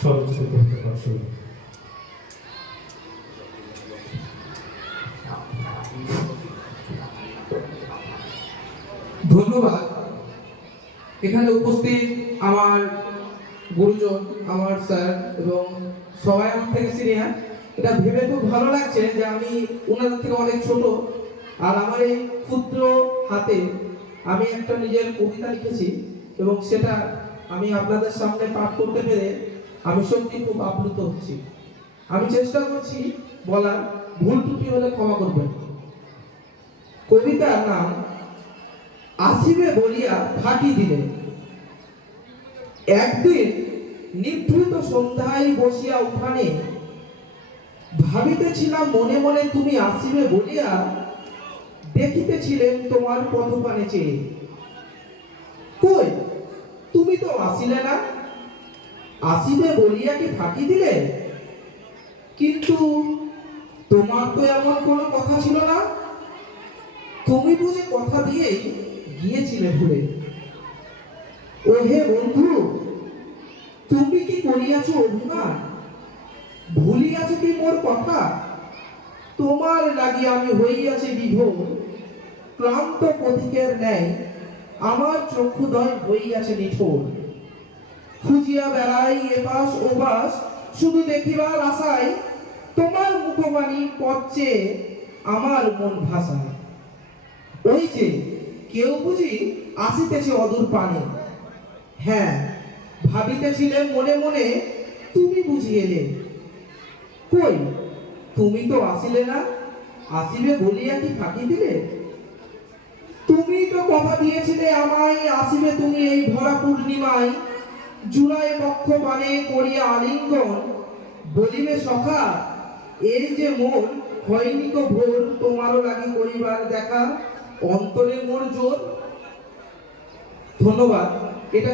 স্বরচিত কবিতা পাঠ শুরু ধন্যবাদ। এখানে উপস্থিত আমার গুরুজন, আমার স্যার এবং সবাই আমার থেকে সিনিয়র। এটা ভেবে খুব ভালো লাগছে যে আমি ওনাদের থেকে অনেক ছোট। আর আমার এই ক্ষুদ্র হাতে আমি একটা নিজের কবিতা লিখেছি এবং সেটা আমি আপনাদের সামনে পাঠ করতে পেরে আমি সত্যি খুব আপ্লুত হচ্ছি। আমি চেষ্টা করছি বলার, ভুল ত্রুটি হলে ক্ষমা করবেন। কবিতার নাম, আসিবে বলিয়া ফাঁকি দিলে। একদিন নিভৃত সন্ধ্যায় বসিয়া উঠানে ভাবিতেছিলাম মনে মনে তুমি আসিবে বলিয়া দেখিতেছিলেন তোমার পথপানে চেয়ে। কই? তুমি তো আসিলে না। আসিবে বলিয়া কি ফাঁকি দিলে? কিন্তু তোমার তো এমন কোনো কথা ছিল না। তুমি বুঝি কথা দিয়েই গিয়েছিলে ভুলে। ও হে বন্ধু, তুমি কি করিয়াছ অভিমান? ভুলিয়াছ কি মোর কথা? তোমার লাগি আমি হইয়াছি বিভোর। ক্লান্ত প্রতীকের ন্যায় আমার চক্ষুদয় হইয়াছে নিঠোর। খুঁজিয়া বেড়াই এপাশ ওপাশ, শুধু দেখিবার আশায় তোমার মুখবাণী পথে আমার মন ভাষায় ওই যে কেউ বুঝি আসিতেছে অদূর পানে। হ্যাঁ ভাবিতেছিলে মনে মনে তুমি বুঝি এলে কই, তুমি তো আসিলে না, আসিবে বলিয়া কি ফাঁকি দিলে? তুমি তো কথা দিয়েছিলে আমায়, আসিবে তুমি এই ভরা পূর্ণিমায়। জুলাই পক্ষ পানে করিয়া আলিঙ্গন। বলিবে, সখা এই যে মোর, হয়নি কো ভোর, তোমারও লাগি করিবার দেখা, অন্তরে মোর জোর। ধন্যবাদ। এটা